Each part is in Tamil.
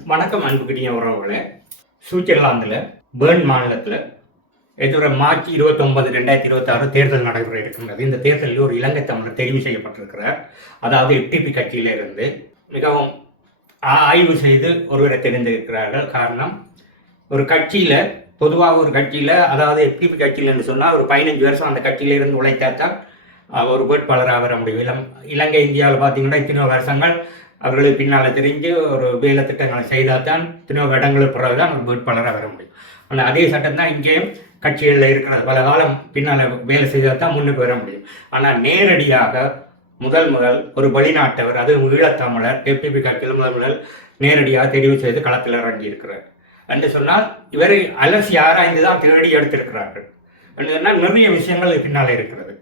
வணக்கம் அன்புக்குரிய உறவுகளே. சுவிட்சர்லாந்தில் பேர்ன் மாநிலத்தில் எதிர மார்ச் 29, 2026 தேர்தல் நடைபெற இருக்கின்றது. இந்த தேர்தலில் ஒரு இலங்கை தமிழர் தெரிவு செய்யப்பட்டிருக்கிறார். அதாவது FDP கட்சியிலிருந்து மிகவும் ஆய்வு செய்து ஒருவரை தெரிந்திருக்கிறார்கள். காரணம், ஒரு கட்சியில் பொதுவாக ஒரு கட்சியில், அதாவது FDP கட்சியில் என்று சொன்னால் ஒரு 15 வருஷம் அந்த கட்சியிலிருந்து உழைத்தாத்தான் ஒரு வேட்பாளராக வர முடியும். இலங்கை இந்தியாவில் பார்த்தீங்கன்னா இத்தனை வருஷங்கள் அவர்களுக்கு பின்னால் தெரிஞ்சு ஒரு வேலை திட்டங்களை செய்தால் தான் இத்தனை இடங்களுக்கு பிறகு தான் ஒரு வேட்பாளராக வர முடியும். ஆனால் அதே சட்டம் தான் இங்கேயும் கட்சிகளில் இருக்கிறது. பல காலம் பின்னால் வேலை செய்தால் தான் முன்னுக்கு வர முடியும். ஆனால் நேரடியாக முதல் ஒரு வெளிநாட்டவர், அது ஈழத்தமிழர் FDP கட்சியில் முதல் நேரடியாக தெரிவு செய்து களத்தில் இறங்கி இருக்கிறார் என்று சொன்னால் இவரை அலசி ஆராய்ந்து தான் தேடி எடுத்திருக்கிறார்கள் என்று சொன்னால் நிறைய விஷயங்கள் பின்னால் இருக்கிறது.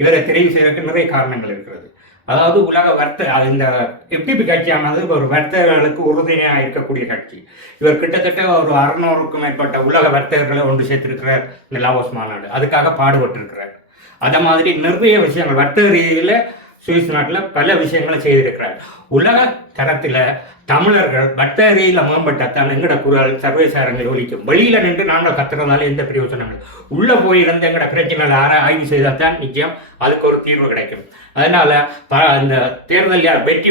இவரை தெரிவு செய்வதற்கு நிறைய காரணங்கள் இருக்கிறது. அதாவது உலக இந்த FDP கட்சியானது ஒரு வர்த்தகர்களுக்கு உறுதுணையாக இருக்கக்கூடிய கட்சி. இவர் கிட்டத்தட்ட ஒரு 600க்கும் மேற்பட்ட உலக வர்த்தகர்களை ஒன்று சேர்த்திருக்கிறார் இந்த லாவோஸ் மாநாடு. அதுக்காக பாடுபட்டிருக்கிறார். அதை மாதிரி நிறைய விஷயங்கள் வர்த்தக ரீதியில் சுவிஸ் நாட்டில் பல விஷயங்களை செய்திருக்கிறார். உலக தரத்தில் தமிழர்கள் வர்த்தக ரீதியில் மேம்பட்டால் எங்கட குரல் சர்வதேச அரங்கில் ஒலிக்கும். வெளியில் நின்று நாங்கள் கத்துறதுனால எந்த பிரயோஜனங்கள், உள்ளே போயிருந்து எங்கட பிரச்சனைகளை ஆய்வு செய்தால் தான் நிச்சயம் அதுக்கு ஒரு தீர்வு கிடைக்கும். அதனால இந்த தேர்தலில் வெற்றி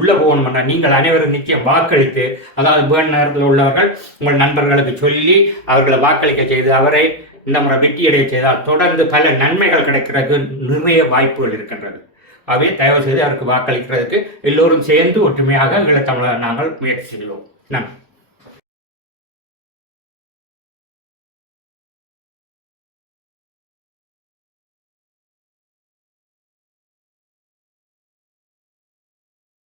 உள்ளே போகணும்னா நீங்கள் அனைவரும் நிச்சயம் வாக்களித்து, அதாவது பேர்ன் நகரத்தில் உள்ளவர்கள் உங்கள் நண்பர்களுக்கு சொல்லி அவர்களை வாக்களிக்க செய்து அவரை இந்த முறை வெற்றியடைய செய்தால் தொடர்ந்து பல நன்மைகள் கிடைக்கிறதுக்கு நிறைய வாய்ப்புகள் இருக்கின்றது. ஆகவே தயவு செய்து அவருக்கு வாக்களிக்கிறதுக்கு எல்லோரும் சேர்ந்து ஒற்றுமையாக ஈழத்தமிழர் நாங்கள் முயற்சி செய்வோம். நன்றி.